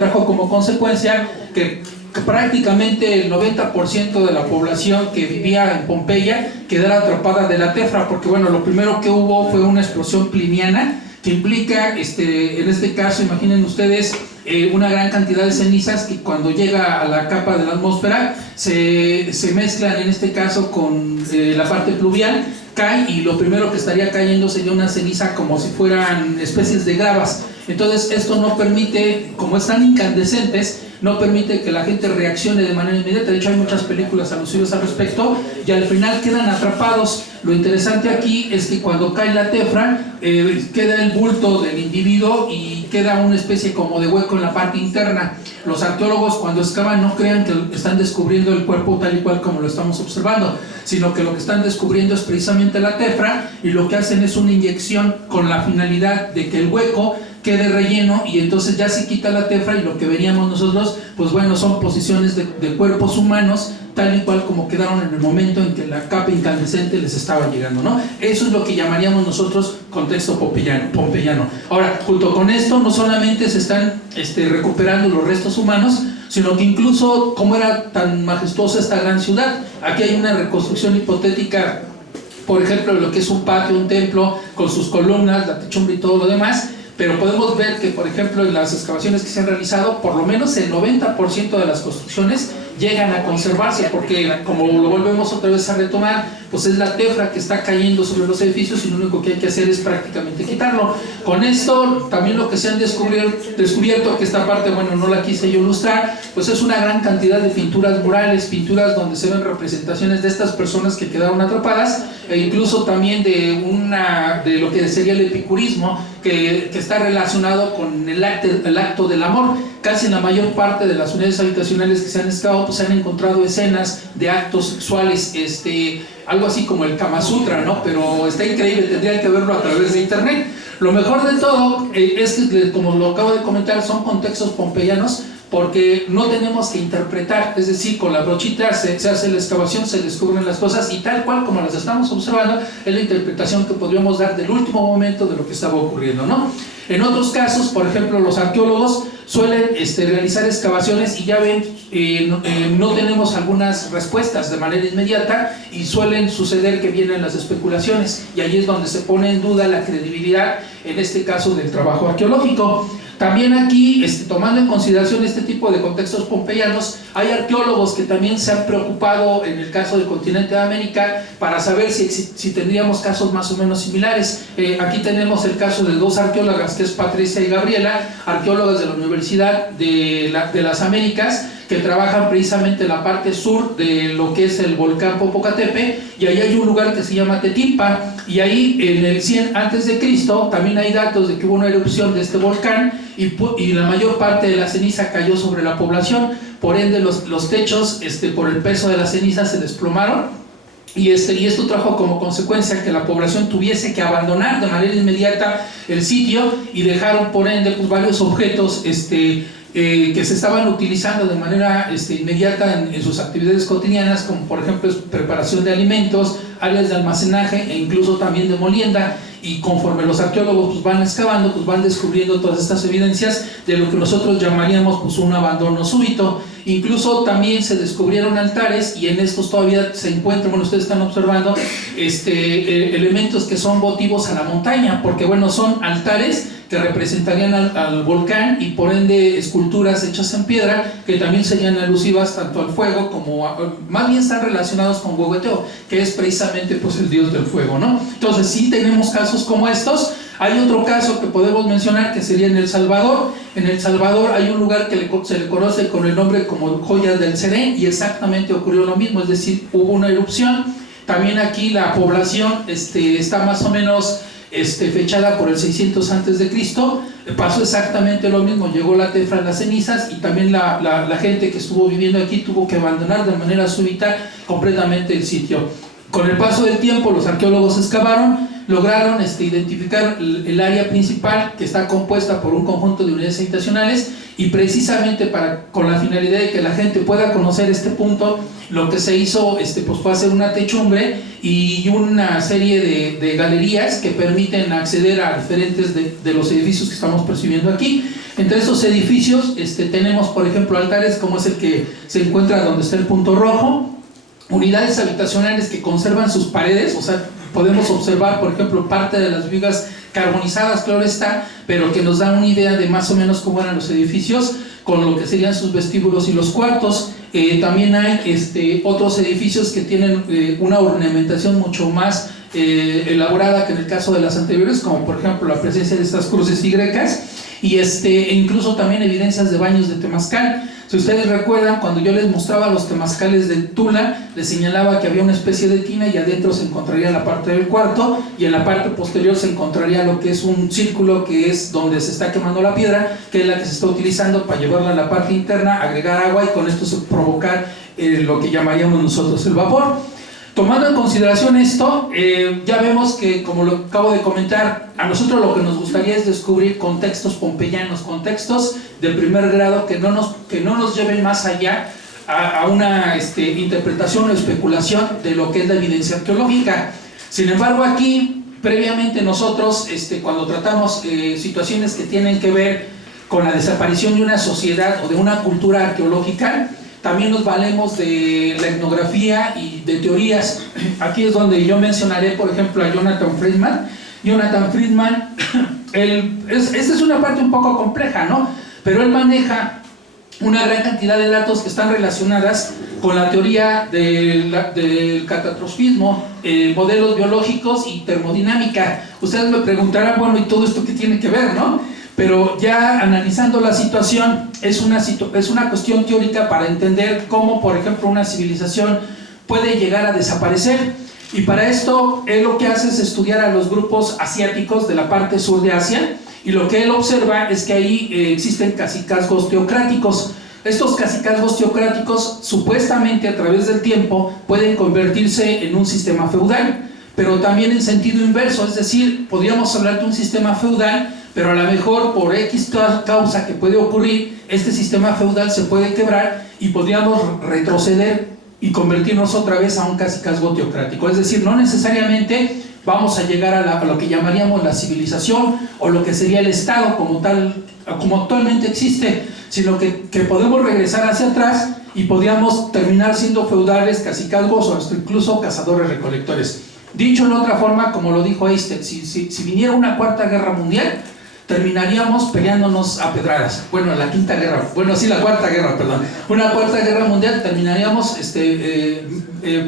trajo como consecuencia que prácticamente el 90% de la población que vivía en Pompeya quedara atrapada de la tefra, porque bueno, lo primero que hubo fue una explosión pliniana que implica, en este caso, imaginen ustedes, una gran cantidad de cenizas que cuando llega a la capa de la atmósfera se mezclan en este caso con la parte pluvial, cae y lo primero que estaría cayendo sería una ceniza como si fueran especies de gravas. Entonces esto no permite, como están incandescentes, no permite que la gente reaccione de manera inmediata. De hecho hay muchas películas alusivas al respecto y al final quedan atrapados. Lo interesante aquí es que cuando cae la tefra queda el bulto del individuo y queda una especie como de hueco en la parte interna. Los arqueólogos cuando excavan no crean que están descubriendo el cuerpo tal y cual como lo estamos observando, sino que lo que están descubriendo es precisamente la tefra, y lo que hacen es una inyección con la finalidad de que el hueco quede relleno y entonces ya se quita la tefra y lo que veríamos nosotros, pues bueno, son posiciones de cuerpos humanos tal y cual como quedaron en el momento en que la capa incandescente les estaba llegando, ¿no? Eso es lo que llamaríamos nosotros contexto pompeyano. Ahora, junto con esto, no solamente se están recuperando los restos humanos, sino que incluso, como era tan majestuosa esta gran ciudad, aquí hay una reconstrucción hipotética, por ejemplo, de lo que es un patio, un templo, con sus columnas, la techumbre y todo lo demás. Pero podemos ver que, por ejemplo, en las excavaciones que se han realizado, por lo menos el 90% de las construcciones llegan a conservarse, porque como lo volvemos otra vez a retomar, pues es la tefra que está cayendo sobre los edificios y lo único que hay que hacer es prácticamente quitarlo. Con esto, también lo que se han descubierto, que esta parte, bueno, no la quise yo ilustrar, pues es una gran cantidad de pinturas murales, pinturas donde se ven representaciones de estas personas que quedaron atrapadas, e incluso también de lo que sería el epicurismo, que está relacionado con el acto del amor. Casi en la mayor parte de las unidades habitacionales que se han excavado, pues se han encontrado escenas de actos sexuales, algo así como el Kama Sutra, ¿no? Pero está increíble, tendrían que verlo a través de internet. Lo mejor de todo es que, como lo acabo de comentar, son contextos pompeyanos, porque no tenemos que interpretar, es decir, con la brochita se hace la excavación, se descubren las cosas y tal cual como las estamos observando es la interpretación que podríamos dar del último momento de lo que estaba ocurriendo, ¿no? En otros casos, por ejemplo, los arqueólogos suelen realizar excavaciones y ya ven, no tenemos algunas respuestas de manera inmediata y suelen suceder que vienen las especulaciones, y allí es donde se pone en duda la credibilidad, en este caso, del trabajo arqueológico. También aquí, tomando en consideración este tipo de contextos pompeyanos, hay arqueólogos que también se han preocupado en el caso del continente de América para saber si tendríamos casos más o menos similares. Aquí tenemos el caso de dos arqueólogas, que es Patricia y Gabriela, arqueólogas de la Universidad de las Américas, que trabajan precisamente en la parte sur de lo que es el volcán Popocatépetl, y ahí hay un lugar que se llama Tetimpa, y ahí en el 100 a.C. también hay datos de que hubo una erupción de este volcán y la mayor parte de la ceniza cayó sobre la población, por ende los techos por el peso de la ceniza se desplomaron, y esto trajo como consecuencia que la población tuviese que abandonar de manera inmediata el sitio, y dejaron por ende pues, varios objetos que se estaban utilizando de manera inmediata en sus actividades cotidianas, como por ejemplo preparación de alimentos, áreas de almacenaje e incluso también de molienda. Y conforme los arqueólogos pues, van excavando, pues van descubriendo todas estas evidencias de lo que nosotros llamaríamos pues, un abandono súbito. Incluso también se descubrieron altares, y en estos todavía se encuentran, bueno, ustedes están observando elementos que son votivos a la montaña, porque bueno, son altares que representarían al volcán, y por ende esculturas hechas en piedra que también serían alusivas tanto al fuego como más bien están relacionados con Huehueteo, que es precisamente pues el dios del fuego, ¿no? Entonces sí tenemos casos como estos. Hay otro caso que podemos mencionar que sería en El Salvador. En El Salvador hay un lugar que se le conoce con el nombre como Joyas del Serén, y exactamente ocurrió lo mismo, es decir, hubo una erupción. También aquí la población está más o menos fechada por el 600 a.C., pasó exactamente lo mismo, llegó la tefra en las cenizas, y también la gente que estuvo viviendo aquí tuvo que abandonar de manera súbita completamente el sitio. Con el paso del tiempo los arqueólogos excavaron, lograron identificar el área principal, que está compuesta por un conjunto de unidades habitacionales, y precisamente con la finalidad de que la gente pueda conocer este punto, lo que se hizo pues fue hacer una techumbre y una serie de galerías que permiten acceder a diferentes de los edificios que estamos percibiendo aquí. Entre esos edificios tenemos, por ejemplo, altares como es el que se encuentra donde está el punto rojo, unidades habitacionales que conservan sus paredes, o sea, podemos observar, por ejemplo, parte de las vigas carbonizadas, claro está, pero que nos da una idea de más o menos cómo eran los edificios, con lo que serían sus vestíbulos y los cuartos. También hay otros edificios que tienen una ornamentación mucho más elaborada que en el caso de las anteriores, como por ejemplo la presencia de estas cruces y grecas, y e incluso también evidencias de baños de temazcal. Si ustedes recuerdan, cuando yo les mostraba los temazcales de Tula, les señalaba que había una especie de tina y adentro se encontraría la parte del cuarto, y en la parte posterior se encontraría lo que es un círculo, que es donde se está quemando la piedra, que es la que se está utilizando para llevarla a la parte interna, agregar agua y con esto provocar lo que llamaríamos nosotros el vapor. Tomando en consideración esto, ya vemos que, como lo acabo de comentar, a nosotros lo que nos gustaría es descubrir contextos pompeyanos, contextos de primer grado que no nos lleven más allá a una interpretación o especulación de lo que es la evidencia arqueológica. Sin embargo, aquí, previamente nosotros, cuando tratamos situaciones que tienen que ver con la desaparición de una sociedad o de una cultura arqueológica, también nos valemos de la etnografía y de teorías. Aquí es donde yo mencionaré, por ejemplo, a Jonathan Friedman. Jonathan Friedman, esta es una parte un poco compleja, ¿no? Pero él maneja una gran cantidad de datos que están relacionadas con la teoría del catastrofismo, modelos biológicos y termodinámica. Ustedes me preguntarán, bueno, ¿y todo esto qué tiene que ver, no? Pero ya analizando la situación, es una cuestión teórica para entender cómo, por ejemplo, una civilización puede llegar a desaparecer. Y para esto, él lo que hace es estudiar a los grupos asiáticos de la parte sur de Asia, y lo que él observa es que ahí existen cacicazgos teocráticos. Estos cacicazgos teocráticos, supuestamente a través del tiempo, pueden convertirse en un sistema feudal, pero también en sentido inverso, es decir, podríamos hablar de un sistema feudal, pero a lo mejor por X causa que puede ocurrir, este sistema feudal se puede quebrar y podríamos retroceder y convertirnos otra vez a un cacicazgo teocrático. Es decir, no necesariamente vamos a llegar a lo que llamaríamos la civilización o lo que sería el Estado como tal, como actualmente existe, sino que podemos regresar hacia atrás y podríamos terminar siendo feudales, cacicazgos o hasta incluso cazadores-recolectores. Dicho de otra forma, como lo dijo Einstein, si viniera una cuarta guerra mundial, terminaríamos peleándonos a pedradas. Bueno, la cuarta guerra, perdón. Una cuarta guerra mundial terminaríamos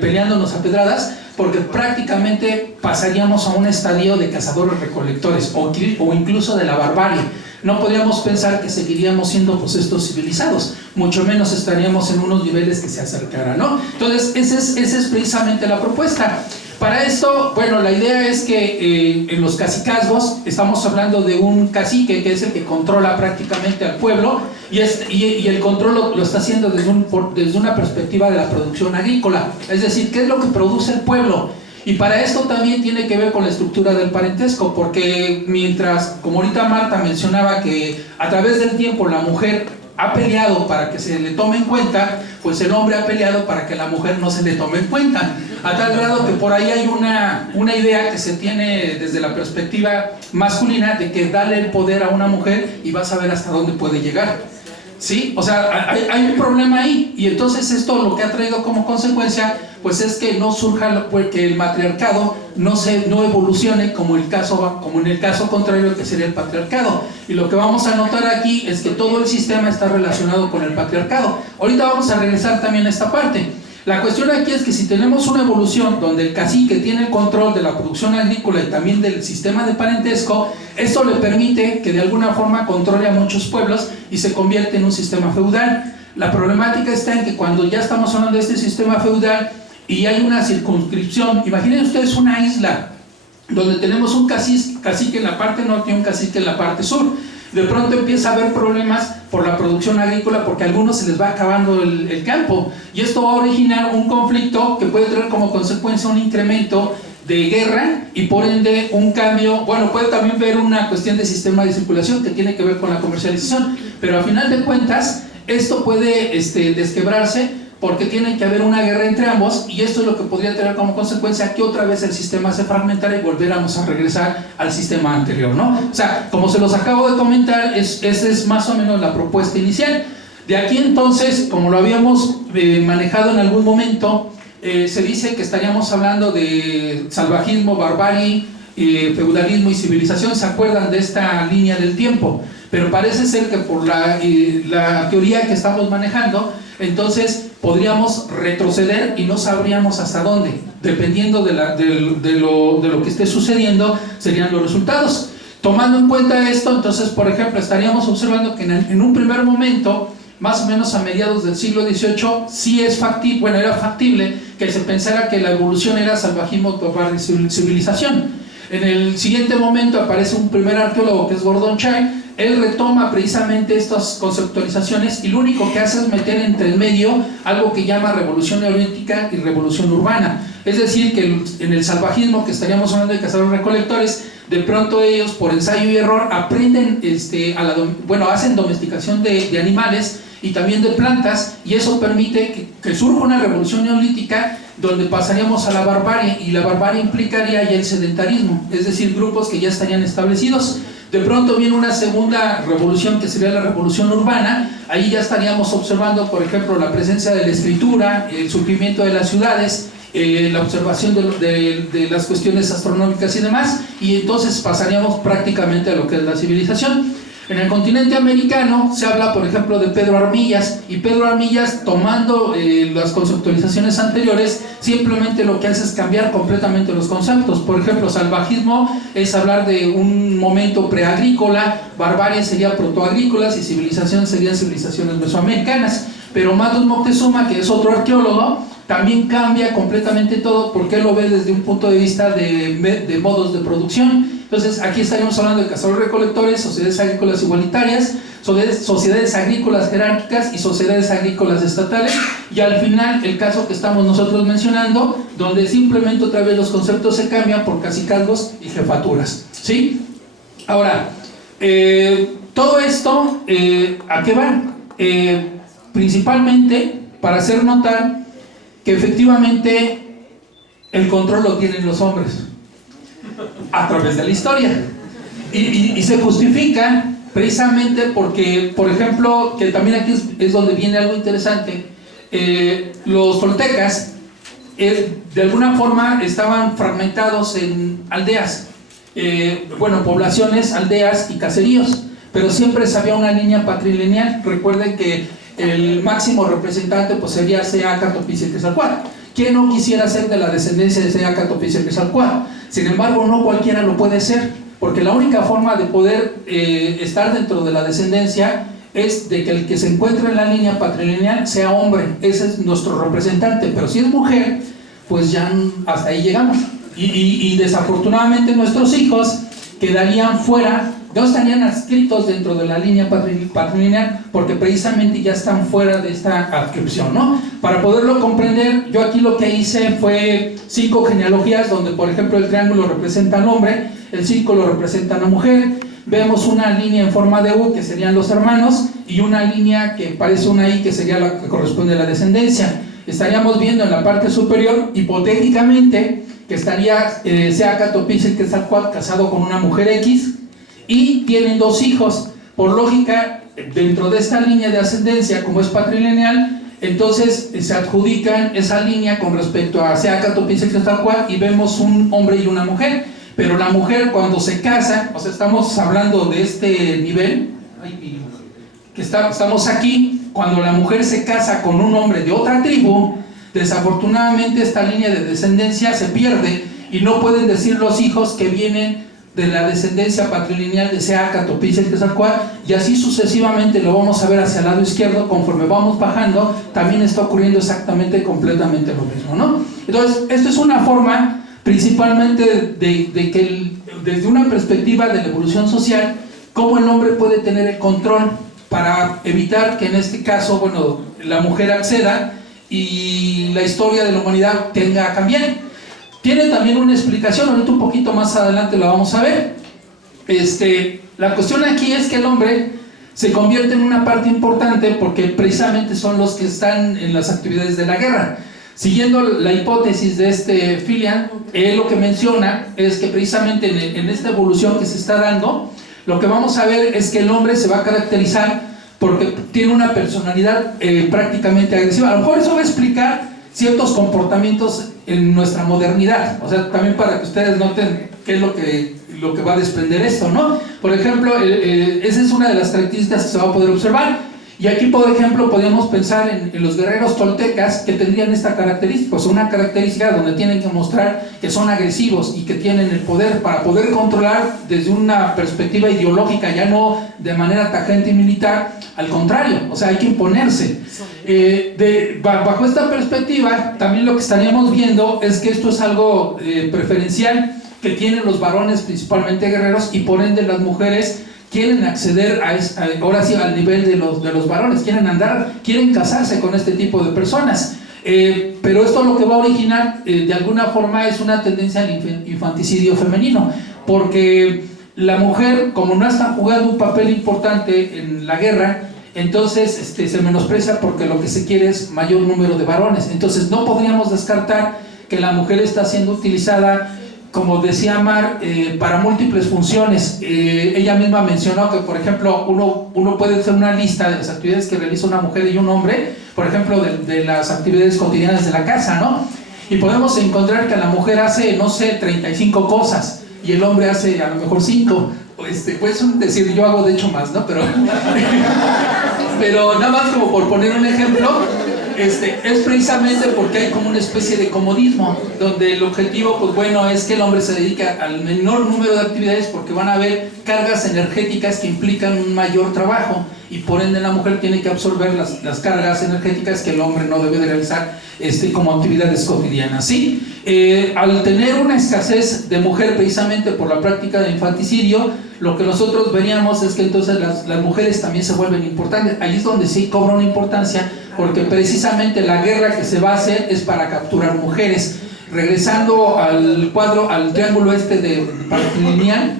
peleándonos a pedradas, porque prácticamente pasaríamos a un estadio de cazadores-recolectores o incluso de la barbarie. No podríamos pensar que seguiríamos siendo pues estos civilizados, mucho menos estaríamos en unos niveles que se acercaran, ¿no? Entonces, esa es precisamente la propuesta. Para esto, bueno, la idea es que en los cacicazgos estamos hablando de un cacique que es el que controla prácticamente al pueblo, y el control lo está haciendo desde una perspectiva de la producción agrícola, es decir, ¿qué es lo que produce el pueblo? Y para esto también tiene que ver con la estructura del parentesco, porque mientras, como ahorita Marta mencionaba, que a través del tiempo la mujer ha peleado para que se le tome en cuenta, pues el hombre ha peleado para que la mujer no se le tome en cuenta, a tal grado que por ahí hay una idea que se tiene desde la perspectiva masculina de que dale el poder a una mujer y vas a ver hasta dónde puede llegar, ¿sí? O sea, hay un problema ahí, y entonces esto lo que ha traído como consecuencia pues es que no surja, que el matriarcado no evolucione como en el caso contrario, que sería el patriarcado. Y lo que vamos a notar aquí es que todo el sistema está relacionado con el patriarcado. Ahorita vamos a regresar también a esta parte. La cuestión aquí es que si tenemos una evolución donde el cacique tiene el control de la producción agrícola y también del sistema de parentesco, esto le permite que de alguna forma controle a muchos pueblos y se convierte en un sistema feudal. La problemática está en que cuando ya estamos hablando de este sistema feudal y hay una circunscripción, imaginen ustedes una isla donde tenemos un cacique en la parte norte y un cacique en la parte sur. De pronto empieza a haber problemas por la producción agrícola porque a algunos se les va acabando el campo, y esto va a originar un conflicto que puede traer como consecuencia un incremento de guerra y por ende un cambio, bueno, puede también ver una cuestión de sistema de circulación que tiene que ver con la comercialización, pero a final de cuentas esto puede desquebrarse porque tiene que haber una guerra entre ambos y esto es lo que podría tener como consecuencia que otra vez el sistema se fragmentara y volviéramos a regresar al sistema anterior, ¿no? O sea, como se los acabo de comentar, esa es más o menos la propuesta inicial. De aquí entonces, como lo habíamos manejado en algún momento, se dice que estaríamos hablando de salvajismo, barbarie, feudalismo y civilización. ¿Se acuerdan de esta línea del tiempo? Pero parece ser que por la teoría que estamos manejando, entonces podríamos retroceder y no sabríamos hasta dónde. Dependiendo de lo que esté sucediendo, serían los resultados. Tomando en cuenta esto, entonces, por ejemplo, estaríamos observando que en un primer momento, más o menos a mediados del siglo XVIII, sí es factible, bueno, era factible que se pensara que la evolución era salvajismo, barbarie y civilización. En el siguiente momento aparece un primer arqueólogo que es Gordon Chai. Él retoma precisamente estas conceptualizaciones y lo único que hace es meter entre el medio algo que llama revolución neolítica y revolución urbana. Es decir, que en el salvajismo, que estaríamos hablando de cazadores-recolectores, de pronto ellos por ensayo y error aprenden, hacen domesticación de animales y también de plantas, y eso permite que surja una revolución neolítica donde pasaríamos a la barbarie, y la barbarie implicaría ya el sedentarismo, es decir, grupos que ya estarían establecidos. De pronto viene una segunda revolución que sería la revolución urbana. Ahí ya estaríamos observando, por ejemplo, la presencia de la escritura, el surgimiento de las ciudades, la observación de las cuestiones astronómicas y demás, y entonces pasaríamos prácticamente a lo que es la civilización. En el continente americano se habla, por ejemplo, de Pedro Armillas, y Pedro Armillas, tomando las conceptualizaciones anteriores, simplemente lo que hace es cambiar completamente los conceptos. Por ejemplo, salvajismo es hablar de un momento preagrícola, barbarie sería protoagrícolas y civilización serían civilizaciones mesoamericanas. Pero Matus Moctezuma, que es otro arqueólogo, también cambia completamente todo porque él lo ve desde un punto de vista de modos de producción. Entonces aquí estaríamos hablando de cazadores-recolectores, sociedades agrícolas igualitarias, sociedades agrícolas jerárquicas y sociedades agrícolas estatales, y al final el caso que estamos nosotros mencionando, donde simplemente otra vez los conceptos se cambian por cacicazgos y jefaturas, ¿sí? Ahora, todo esto, ¿a qué va? Principalmente para hacer notar que efectivamente el control lo tienen los hombres a través de la historia, y se justifica precisamente porque, por ejemplo, que también aquí es donde viene algo interesante. Los toltecas de alguna forma estaban fragmentados en aldeas, poblaciones, aldeas y caseríos, pero siempre se había una línea patrilineal. Recuerden que el máximo representante pues sería Seaca-Topicequetzalcóatl. ¿Quién no quisiera ser de la descendencia de Seaca-Topicequetzalcóatl? Sin embargo, no cualquiera lo puede ser, porque la única forma de poder estar dentro de la descendencia es de que el que se encuentre en la línea patrilineal sea hombre. Ese es nuestro representante, pero si es mujer, pues ya hasta ahí llegamos. Y desafortunadamente nuestros hijos quedarían fuera, no estarían adscritos dentro de la línea patrilineal, porque precisamente ya están fuera de esta adscripción, ¿no? Para poderlo comprender, yo aquí lo que hice fue 5 genealogías, donde por ejemplo el triángulo representa al hombre, el círculo representa a la mujer, vemos una línea en forma de U que serían los hermanos, y una línea que parece una I que sería la que corresponde a la descendencia. Estaríamos viendo en la parte superior, hipotéticamente, que estaría Seaca-Topicequetzalcóatl casado con una mujer X, y tienen 2 hijos. Por lógica, dentro de esta línea de ascendencia, como es patrilineal, entonces se adjudican esa línea con respecto a Seaca-Topicequetzalcóatl, y vemos un hombre y una mujer. Pero la mujer, cuando se casa, o sea, estamos hablando de este nivel, que estamos aquí, cuando la mujer se casa con un hombre de otra tribu, desafortunadamente esta línea de descendencia se pierde, y no pueden decir los hijos que vienen de la descendencia patrilineal de Seaca-Topicequetzalcóatl, y así sucesivamente. Lo vamos a ver hacia el lado izquierdo. Conforme vamos bajando, también está ocurriendo exactamente, completamente lo mismo, ¿no? Entonces, esto es una forma principalmente de que desde una perspectiva de la evolución social, cómo el hombre puede tener el control para evitar que en este caso, la mujer acceda y la historia de la humanidad tenga a cambiar. Tiene también una explicación, ahorita un poquito más adelante la vamos a ver. La cuestión aquí es que el hombre se convierte en una parte importante porque precisamente son los que están en las actividades de la guerra. Siguiendo la hipótesis de Filian, él lo que menciona es que precisamente en esta evolución que se está dando, lo que vamos a ver es que el hombre se va a caracterizar porque tiene una personalidad prácticamente agresiva. A lo mejor eso va a explicar ciertos comportamientos en nuestra modernidad, o sea, también para que ustedes noten qué es lo que va a desprender esto, ¿no? Por ejemplo, esa es una de las características que se va a poder observar. Y aquí, por ejemplo, podemos pensar en los guerreros toltecas que tendrían esta característica, o sea, una característica donde tienen que mostrar que son agresivos y que tienen el poder para poder controlar desde una perspectiva ideológica, ya no de manera tajante y militar, al contrario, o sea, hay que imponerse. Bajo esta perspectiva, también lo que estaríamos viendo es que esto es algo preferencial que tienen los varones, principalmente guerreros, y por ende las mujeres quieren acceder ahora sí al nivel de los varones, quieren casarse con este tipo de personas. Pero esto lo que va a originar de alguna forma es una tendencia al infanticidio femenino, porque la mujer, como no está jugando un papel importante en la guerra, entonces se menosprecia porque lo que se quiere es mayor número de varones. Entonces no podríamos descartar que la mujer está siendo utilizada, como decía Mar, para múltiples funciones. Ella misma mencionó que, por ejemplo, uno puede hacer una lista de las actividades que realiza una mujer y un hombre, por ejemplo, de las actividades cotidianas de la casa, ¿no? Y podemos encontrar que la mujer hace, no sé, 35 cosas y el hombre hace a lo mejor 5. Pues decir, yo hago de hecho más, ¿no? Pero nada más como por poner un ejemplo, es precisamente porque hay como una especie de comodismo, donde el objetivo, pues bueno, es que el hombre se dedica al menor número de actividades porque van a haber cargas energéticas que implican un mayor trabajo y por ende la mujer tiene que absorber las cargas energéticas que el hombre no debe de realizar como actividades cotidianas, ¿sí? Al tener una escasez de mujer precisamente por la práctica de infanticidio, lo que nosotros veríamos es que entonces las mujeres también se vuelven importantes. Ahí es donde sí cobra una importancia, porque precisamente la guerra que se va a hacer es para capturar mujeres. Regresando al cuadro, al triángulo de patrilineal,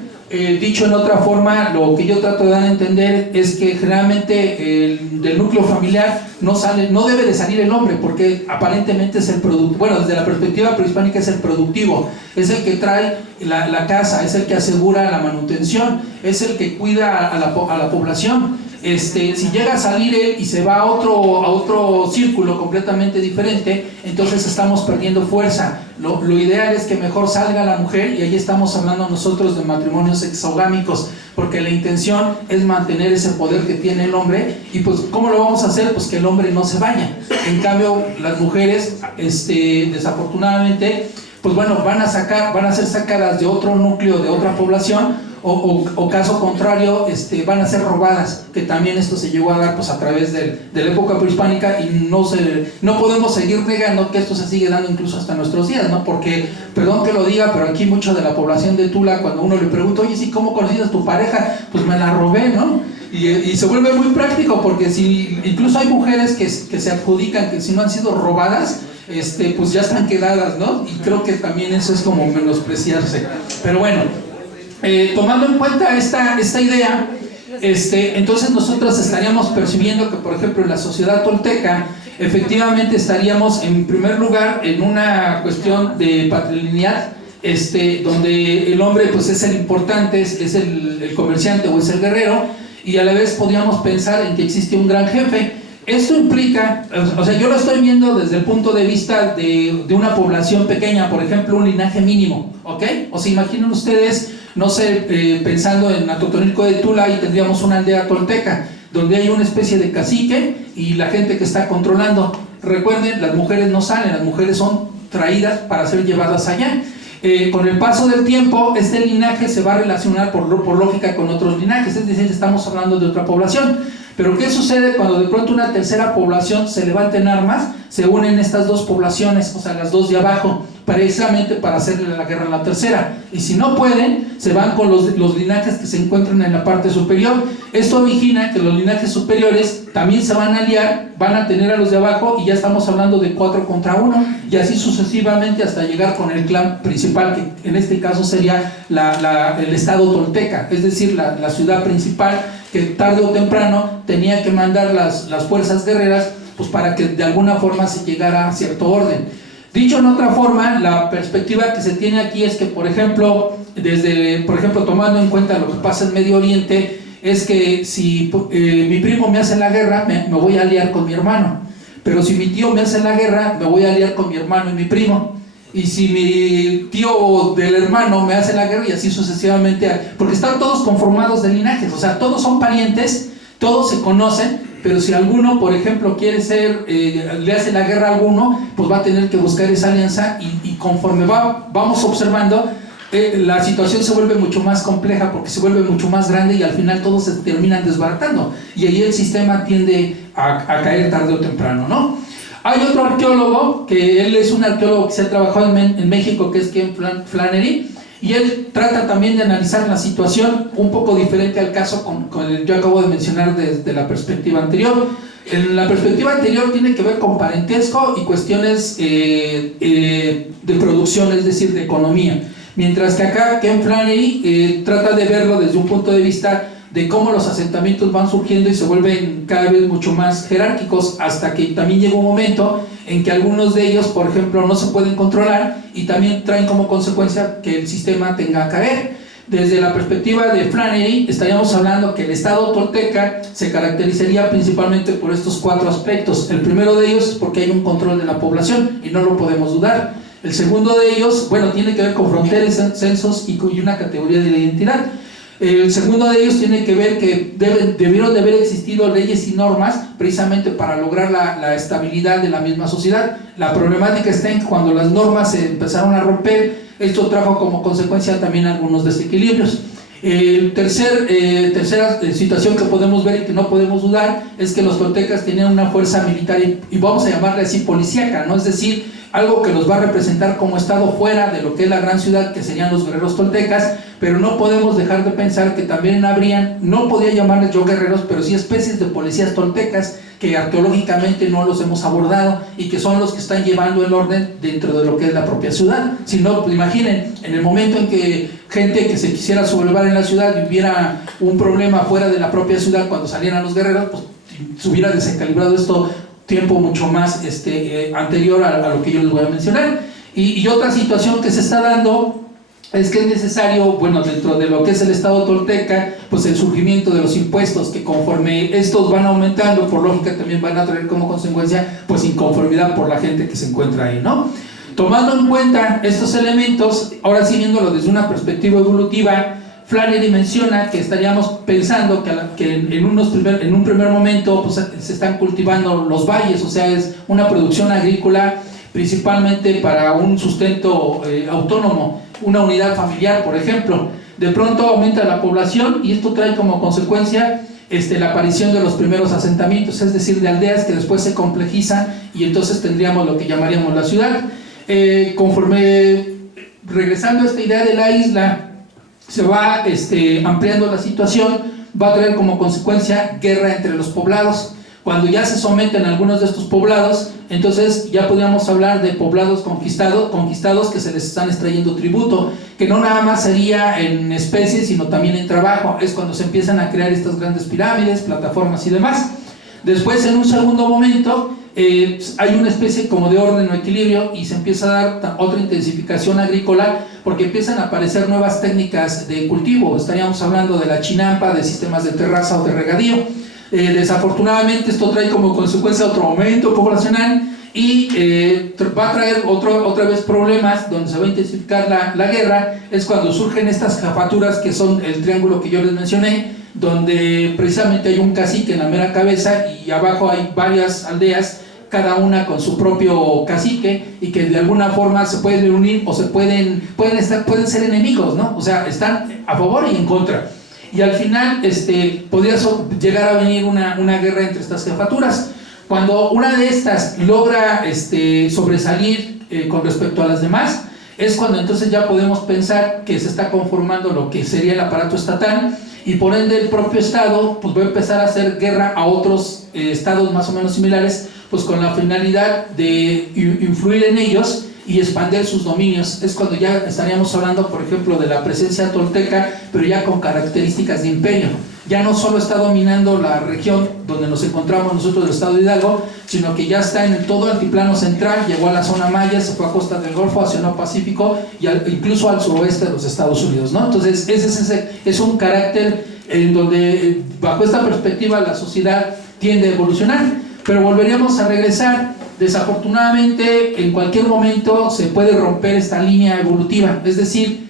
dicho en otra forma, lo que yo trato de dar a entender es que generalmente del núcleo familiar no debe de salir el hombre, porque aparentemente es el productivo. Bueno, desde la perspectiva prehispánica es el productivo, es el que trae la casa, es el que asegura la manutención, es el que cuida a la población. Si llega a salir él y se va a otro círculo completamente diferente, entonces estamos perdiendo fuerza. Lo ideal es que mejor salga la mujer, y ahí estamos hablando nosotros de matrimonios exogámicos, porque la intención es mantener ese poder que tiene el hombre. Y pues ¿cómo lo vamos a hacer? Pues que el hombre no se vaya. En cambio las mujeres desafortunadamente, pues bueno, van a ser sacadas de otro núcleo, de otra población, o caso contrario, van a ser robadas, que también esto se llegó a dar pues a través de la época prehispánica, y no podemos seguir negando que esto se sigue dando incluso hasta nuestros días, ¿no? Porque, perdón que lo diga, pero aquí mucho de la población de Tula, cuando uno le pregunta, oye, ¿sí cómo conociste a tu pareja? Pues me la robé, ¿no? Y se vuelve muy práctico, porque si incluso hay mujeres que se adjudican que si no han sido robadas, pues ya están quedadas, ¿no? Y creo que también eso es como menospreciarse. Pero bueno, tomando en cuenta esta idea, entonces nosotros estaríamos percibiendo que, por ejemplo, en la sociedad tolteca, efectivamente estaríamos en primer lugar en una cuestión de patrilineal, donde el hombre pues es el importante, es el comerciante o es el guerrero, y a la vez podríamos pensar en que existe un gran jefe. Esto implica, o sea, yo lo estoy viendo desde el punto de vista de una población pequeña, por ejemplo, un linaje mínimo, ¿ok? O sea, imaginen ustedes, no sé, pensando en Atotonilco de Tula, y tendríamos una aldea tolteca, donde hay una especie de cacique y la gente que está controlando. Recuerden, las mujeres no salen, las mujeres son traídas para ser llevadas allá. Con el paso del tiempo, este linaje se va a relacionar por lógica con otros linajes, es decir, estamos hablando de otra población. Pero ¿qué sucede cuando de pronto una tercera población se levanta en armas? Se unen estas dos poblaciones, o sea, las dos de abajo, precisamente para hacerle la guerra a la tercera. Y si no pueden, se van con los linajes que se encuentran en la parte superior. Esto origina que los linajes superiores también se van a aliar, van a tener a los de abajo, y ya estamos hablando de 4 contra 1, y así sucesivamente hasta llegar con el clan principal, que en este caso sería el estado tolteca, es decir, la ciudad principal, que tarde o temprano tenía que mandar las fuerzas guerreras, pues para que de alguna forma se llegara a cierto orden. Dicho en otra forma, la perspectiva que se tiene aquí es que, por ejemplo, tomando en cuenta lo que pasa en Medio Oriente, es que si mi primo me hace la guerra, me voy a aliar con mi hermano, pero si mi tío me hace la guerra, me voy a aliar con mi hermano y mi primo, y si mi tío del hermano me hace la guerra, y así sucesivamente, porque están todos conformados de linajes, o sea, todos son parientes, todos se conocen, pero si alguno, por ejemplo, quiere le hace la guerra a alguno, pues va a tener que buscar esa alianza, y conforme vamos observando, la situación se vuelve mucho más compleja, porque se vuelve mucho más grande, y al final todos se terminan desbaratando, y ahí el sistema tiende a caer tarde o temprano, ¿no? Hay otro arqueólogo, que él es un arqueólogo que se ha trabajado en México, que es Ken Flannery, y él trata también de analizar la situación un poco diferente al caso con el que yo acabo de mencionar desde la perspectiva anterior. En la perspectiva anterior tiene que ver con parentesco y cuestiones de producción, es decir, de economía, mientras que acá Ken Flannery trata de verlo desde un punto de vista de cómo los asentamientos van surgiendo y se vuelven cada vez mucho más jerárquicos, hasta que también llega un momento en que algunos de ellos, por ejemplo, no se pueden controlar, y también traen como consecuencia que el sistema tenga que caer. Desde la perspectiva de Flannery, estaríamos hablando que el estado tolteca se caracterizaría principalmente por estos 4 aspectos. El primero de ellos es porque hay un control de la población, y no lo podemos dudar. El segundo de ellos, tiene que ver con fronteras, censos y una categoría de la identidad. El segundo de ellos tiene que ver que debieron de haber existido leyes y normas precisamente para lograr la estabilidad de la misma sociedad. La problemática está en que cuando las normas se empezaron a romper, esto trajo como consecuencia también algunos desequilibrios. Tercera situación que podemos ver y que no podemos dudar es que los toltecas tenían una fuerza militar y vamos a llamarle así policíaca, ¿no? Es decir, algo que los va a representar como estado fuera de lo que es la gran ciudad, que serían los guerreros toltecas, pero no podemos dejar de pensar que también habrían, no podía llamarles yo guerreros, pero sí especies de policías toltecas que arqueológicamente no los hemos abordado, y que son los que están llevando el orden dentro de lo que es la propia ciudad. Si no, pues imaginen, en el momento en que gente que se quisiera sublevar en la ciudad y hubiera un problema fuera de la propia ciudad, cuando salieran los guerreros, pues se hubiera desequilibrado esto tiempo mucho más anterior a lo que yo les voy a mencionar. Y otra situación que se está dando es que es necesario, dentro de lo que es el estado tolteca, pues el surgimiento de los impuestos, que conforme estos van aumentando, por lógica también van a traer como consecuencia pues inconformidad por la gente que se encuentra ahí, ¿no? Tomando en cuenta estos elementos, ahora sí viéndolo desde una perspectiva evolutiva, Flannery menciona que estaríamos pensando que en un primer momento pues, se están cultivando los valles, o sea, es una producción agrícola principalmente para un sustento autónomo, una unidad familiar, por ejemplo. De pronto aumenta la población, y esto trae como consecuencia la aparición de los primeros asentamientos, es decir, de aldeas que después se complejizan, y entonces tendríamos lo que llamaríamos la ciudad. Conforme regresando a esta idea de la isla, se va ampliando la situación, va a traer como consecuencia guerra entre los poblados. Cuando ya se someten algunos de estos poblados, entonces ya podríamos hablar de poblados conquistados que se les están extrayendo tributo, que no nada más sería en especies, sino también en trabajo. Es cuando se empiezan a crear estas grandes pirámides, plataformas y demás. Después, en un segundo momento, hay una especie como de orden o equilibrio, y se empieza a dar otra intensificación agrícola, porque empiezan a aparecer nuevas técnicas de cultivo. Estaríamos hablando de la chinampa, de sistemas de terraza o de regadío. Desafortunadamente esto trae como consecuencia otro aumento poblacional, y va a traer otra vez problemas donde se va a intensificar la guerra. Es cuando surgen estas jefaturas, que son el triángulo que yo les mencioné, donde precisamente hay un cacique en la mera cabeza, y abajo hay varias aldeas, cada una con su propio cacique, y que de alguna forma se pueden unir o pueden ser enemigos, ¿no? O sea, están a favor y en contra. Y al final podría llegar a venir una guerra entre estas jefaturas. Cuando una de estas logra sobresalir con respecto a las demás, es cuando entonces ya podemos pensar que se está conformando lo que sería el aparato estatal, y por ende el propio Estado pues va a empezar a hacer guerra a otros estados más o menos similares, pues con la finalidad de influir en ellos y expandir sus dominios. Es cuando ya estaríamos hablando, por ejemplo, de la presencia tolteca, pero ya con características de imperio. Ya no solo está dominando la región donde nos encontramos nosotros, el estado de Hidalgo, sino que ya está en todo el altiplano central, llegó a la zona maya, se fue a costa del Golfo, hacia el Pacífico y incluso al suroeste de los Estados Unidos, ¿no? Entonces ese es un carácter en donde bajo esta perspectiva la sociedad tiende a evolucionar, pero volveríamos a regresar. Desafortunadamente en cualquier momento se puede romper esta línea evolutiva, es decir,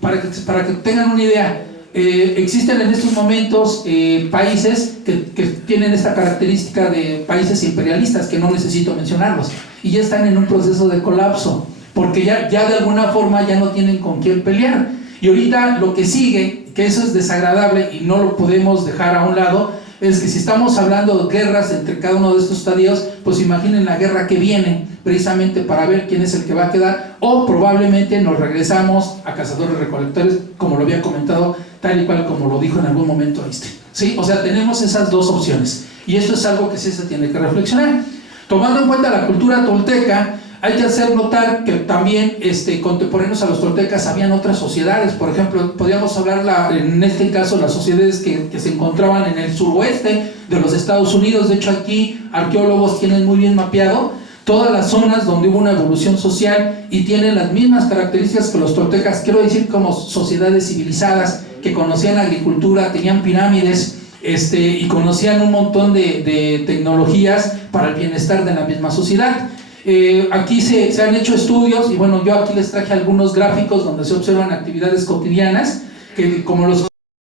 para que tengan una idea, existen en estos momentos países que tienen esta característica de países imperialistas, que no necesito mencionarlos, y ya están en un proceso de colapso, porque ya de alguna forma ya no tienen con quién pelear. Y ahorita lo que sigue, que eso es desagradable y no lo podemos dejar a un lado, es que si estamos hablando de guerras entre cada uno de estos estadios, pues imaginen la guerra que viene, precisamente para ver quién es el que va a quedar, o probablemente nos regresamos a cazadores-recolectores, como lo había comentado, tal y cual como lo dijo en algún momento Einstein, ¿sí? O sea, tenemos esas dos opciones, y esto es algo que sí se tiene que reflexionar. Tomando en cuenta la cultura tolteca, hay que hacer notar que también contemporáneos a los toltecas habían otras sociedades. Por ejemplo, podríamos hablar en este caso las sociedades que se encontraban en el suroeste de los Estados Unidos. De hecho, aquí arqueólogos tienen muy bien mapeado todas las zonas donde hubo una evolución social y tienen las mismas características que los toltecas, quiero decir, como sociedades civilizadas que conocían agricultura, tenían pirámides, y conocían un montón de tecnologías para el bienestar de la misma sociedad. Aquí se han hecho estudios, y bueno, yo aquí les traje algunos gráficos donde se observan actividades cotidianas, que como los